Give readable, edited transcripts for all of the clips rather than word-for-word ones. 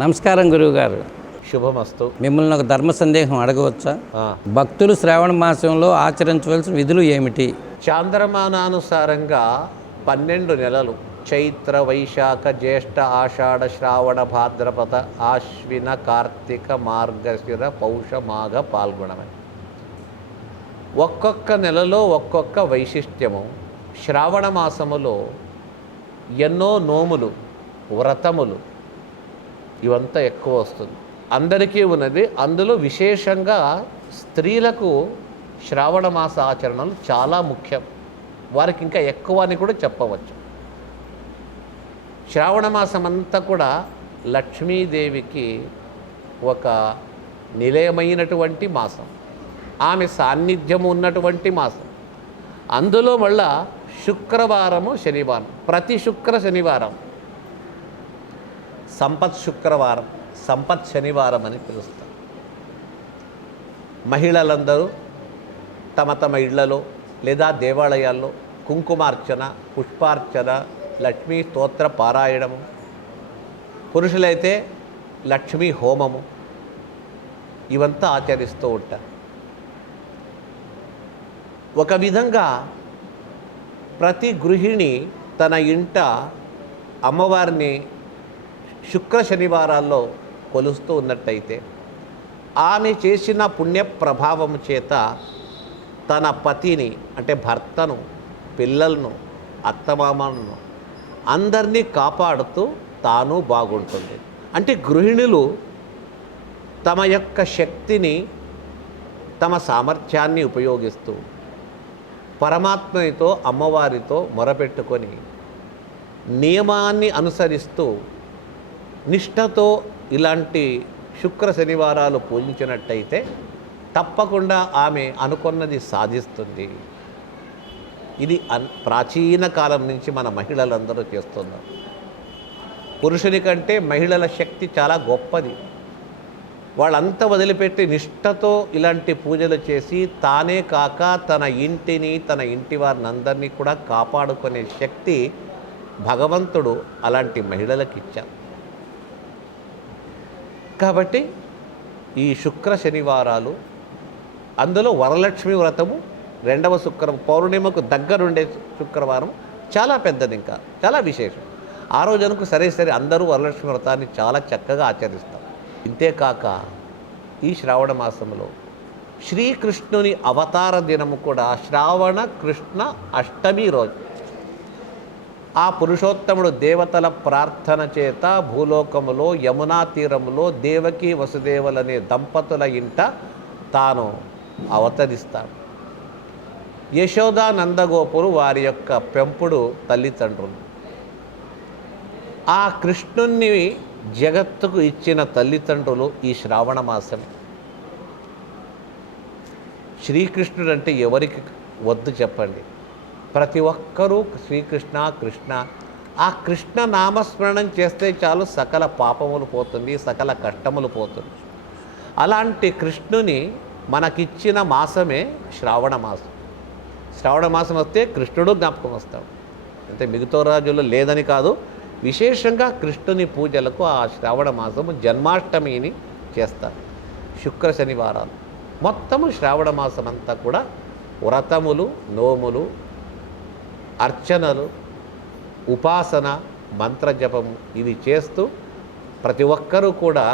నమస్కారం గురువుగారు. శుభమస్తు. మిమ్మల్ని ఒక ధర్మ సందేహం అడగవచ్చా? భక్తులు శ్రావణ మాసంలో ఆచరించవలసిన విధులు ఏమిటి? చాంద్రమానానుసారంగా 12 నెలలు చైత్ర, వైశాఖ, జ్యేష్ఠ, ఆషాఢ, శ్రావణ, భాద్రపద, ఆశ్విన, కార్తీక, మార్గశిర, పౌష, మాఘ, పాల్గొనమని ఒక్కొక్క నెలలో ఒక్కొక్క వైశిష్ట్యము. శ్రావణ మాసములో ఎన్నో నోములు, వ్రతములు ఇవంతా ఎక్కువ వస్తుంది, అందరికీ ఉన్నది. అందులో విశేషంగా స్త్రీలకు శ్రావణ మాస ఆచరణలు చాలా ముఖ్యం, వారికి ఇంకా ఎక్కువ అని కూడా చెప్పవచ్చు. శ్రావణ మాసం అంతా కూడా లక్ష్మీదేవికి ఒక నిలయమైనటువంటి మాసం, ఆమె సాన్నిధ్యము ఉన్నటువంటి మాసం. అందులో మళ్ళా శుక్రవారము, శనివారం, ప్రతి శుక్ర శనివారం సంపత్ శుక్రవారం, సంపత్ శనివారం అని పిలుస్తారు. మహిళలందరూ తమ తమ ఇళ్లలో లేదా దేవాలయాల్లో కుంకుమార్చన, పుష్పార్చన, లక్ష్మీ స్తోత్ర పారాయణము, పురుషులైతే లక్ష్మీ హోమము ఇవంతా ఆచరిస్తూ ఉంటారు. ఒక విధంగా ప్రతి గృహిణి తన ఇంట అమ్మవారిని శుక్ర శనివారాల్లో కొలుస్తూ ఉన్నట్టయితే ఆమె చేసిన పుణ్య ప్రభావము చేత తన పతిని అంటే భర్తను, పిల్లలను, అత్తమామలను అందరినీ కాపాడుతూ తాను బాగుంటుంది. అంటే గృహిణులు తమ యొక్క శక్తిని, తమ సామర్థ్యాన్ని ఉపయోగిస్తూ పరమాత్మతో, అమ్మవారితో మొరపెట్టుకొని నియమాన్ని అనుసరిస్తూ నిష్ఠతో ఇలాంటి శుక్ర శనివారాలు పూజించినట్టయితే తప్పకుండా ఆమె అనుకున్నది సాధిస్తుంది. ఇది ప్రాచీన కాలం నుంచి మన మహిళలందరూ చేస్తున్నారు. పురుషుని కంటే మహిళల శక్తి చాలా గొప్పది. వాళ్ళంతా వదిలిపెట్టి నిష్ఠతో ఇలాంటి పూజలు చేసి తానే కాక తన ఇంటిని, తన ఇంటి వారిని అందరినీ కూడా కాపాడుకునే శక్తి భగవంతుడు అలాంటి మహిళలకు ఇచ్చారు. కాబట్టి ఈ శుక్ర శనివారాలు, అందులో వరలక్ష్మి వ్రతము రెండవ పౌర్ణిమకు దగ్గరుండే శుక్రవారం చాలా పెద్దది, ఇంకా చాలా విశేషం. ఆ రోజునకు సరే అందరూ వరలక్ష్మి వ్రతాన్ని చాలా చక్కగా ఆచరిస్తారు. ఇంతేకాక ఈ శ్రావణ మాసంలో శ్రీకృష్ణుని అవతార దినము కూడా శ్రావణ కృష్ణ అష్టమి రోజు. ఆ పురుషోత్తముడు దేవతల ప్రార్థన చేత భూలోకములో యమునా తీరములో దేవకి వసుదేవులనే దంపతుల ఇంట తాను అవతరిస్తాడు. యశోదా, నందగోపురు వారి యొక్క పెంపుడు తల్లిదండ్రులు. ఆ కృష్ణుణ్ణి జగత్తుకు ఇచ్చిన తల్లిదండ్రులు ఈ శ్రావణ మాసం. శ్రీకృష్ణుడు అంటే ఎవరికి వద్దు చెప్పండి? ప్రతి ఒక్కరూ శ్రీకృష్ణ కృష్ణ, ఆ కృష్ణ నామస్మరణం చేస్తే చాలు సకల పాపములు పోతుంది, సకల కష్టములు పోతుంది. అలాంటి కృష్ణుని మనకిచ్చిన మాసమే శ్రావణ మాసం. శ్రావణ మాసం వస్తే కృష్ణుడు జ్ఞాపకం వస్తాడు. అంటే మిగతా రోజుల్లో లేదని కాదు, విశేషంగా కృష్ణుని పూజలకు ఆ శ్రావణ మాసము జన్మాష్టమిని చేస్తారు. శుక్ర శనివారాలు మొత్తము శ్రావణ మాసం అంతా కూడా వ్రతములు, నోములు, అర్చనలు, ఉపాసన, మంత్రజపము ఇవి చేస్తూ ప్రతి ఒక్కరూ కూడా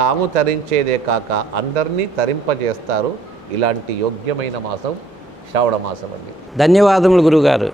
తాము తరించేదే కాక అందరినీ తరింపజేస్తారు. ఇలాంటి యోగ్యమైన మాసం శ్రావణ మాసం అండి. ధన్యవాదములు గురుగారు.